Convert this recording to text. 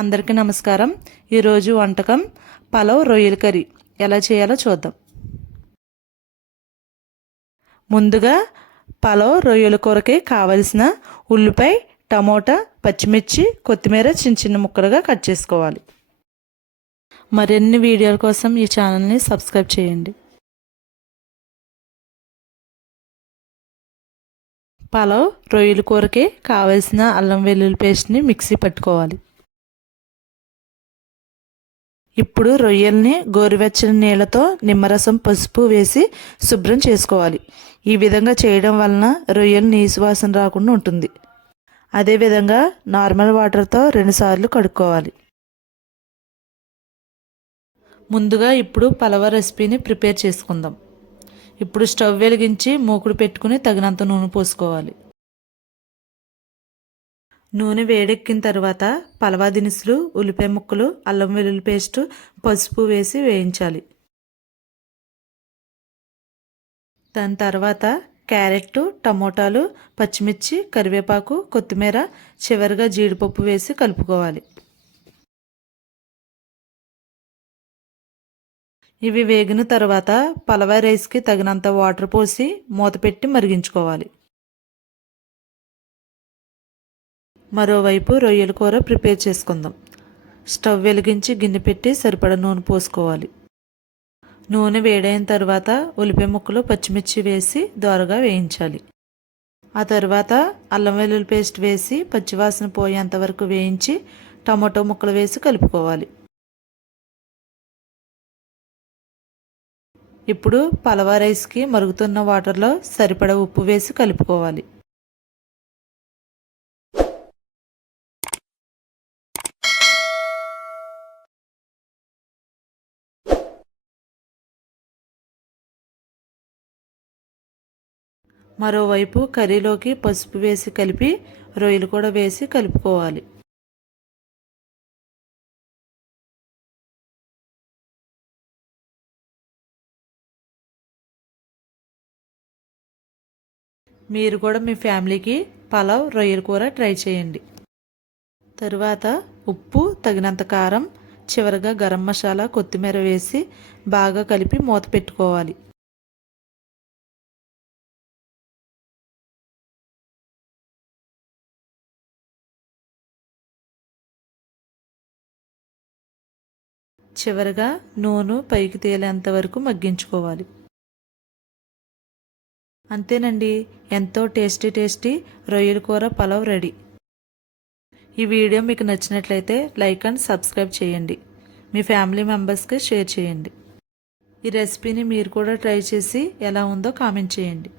అందరికీ నమస్కారం. ఈరోజు వంటకం పలావ్ రొయ్యల కర్రీ ఎలా చేయాలో చూద్దాం. ముందుగా పలావ్ రొయ్యల కూరకి కావలసిన ఉల్లిపాయ, టమోటా, పచ్చిమిర్చి, కొత్తిమీర చిన్న చిన్న ముక్కలుగా కట్ చేసుకోవాలి. మరిన్ని వీడియోల కోసం ఈ ఛానల్ని సబ్స్క్రైబ్ చేయండి. పలావ్ రొయ్యల కూరకి కావలసిన అల్లం వెల్లుల్లి పేస్ట్ని మిక్సీ పట్టుకోవాలి. ఇప్పుడు రొయ్యల్ని గోరువెచ్చని నీళ్ళతో నిమ్మరసం, పసుపు వేసి శుభ్రం చేసుకోవాలి. ఈ విధంగా చేయడం వలన రొయ్యలు నీసు వాసన రాకుండా ఉంటుంది. అదేవిధంగా నార్మల్ వాటర్తో 2 సార్లు కడుక్కోవాలి. ముందుగా ఇప్పుడు పలావ్ రెసిపీని ప్రిపేర్ చేసుకుందాం. ఇప్పుడు స్టవ్ వెలిగించి మూకుడు పెట్టుకుని తగినంత నూనె పోసుకోవాలి. నూనె వేడెక్కిన తర్వాత పలావ్ దినుసులు, ఉల్లిపాయ ముక్కలు, అల్లం వెల్లుల్లి పేస్టు, పసుపు వేసి వేయించాలి. దాని తర్వాత క్యారెట్, టమోటాలు, పచ్చిమిర్చి, కరివేపాకు, కొత్తిమీర, చివరిగా జీడిపప్పు వేసి కలుపుకోవాలి. ఇవి వేగిన తర్వాత పలావ్ రైస్కి తగినంత వాటర్ పోసి మూత పెట్టి మరిగించుకోవాలి. మరోవైపు రొయ్యల కూర ప్రిపేర్ చేసుకుందాం. స్టవ్ వెలిగించి గిన్నె పెట్టి సరిపడా నూనె పోసుకోవాలి. నూనె వేడైన తర్వాత ఉల్లిపాయ ముక్కలు, పచ్చిమిర్చి వేసి దోరగా వేయించాలి. ఆ తర్వాత అల్లం వెల్లుల్లి పేస్ట్ వేసి పచ్చివాసన పోయేంత వరకు వేయించి టమాటో ముక్కలు వేసి కలుపుకోవాలి. ఇప్పుడు పలావ్ రైస్కి మరుగుతున్న వాటర్లో సరిపడా ఉప్పు వేసి కలుపుకోవాలి. మరోవైపు కర్రీలోకి పసుపు వేసి కలిపి రొయ్యలు కూడా వేసి కలుపుకోవాలి. మీరు కూడా మీ ఫ్యామిలీకి పలావ్ రొయ్యల కూర ట్రై చేయండి. తరువాత ఉప్పు, తగినంత కారం, చివరగా గరం మసాలా, కొత్తిమీర వేసి బాగా కలిపి మూత పెట్టుకోవాలి. చివరగా నూనె పైకి తేలేంత వరకు మగ్గించుకోవాలి. అంతేనండి, ఎంతో టేస్టీ రొయ్యల కూర పలావ్ రెడీ. ఈ వీడియో మీకు నచ్చినట్లయితే లైక్ అండ్ సబ్స్క్రైబ్ చేయండి. మీ ఫ్యామిలీ మెంబర్స్కి షేర్ చేయండి. ఈ రెసిపీని మీరు కూడా ట్రై చేసి ఎలా ఉందో కామెంట్ చేయండి.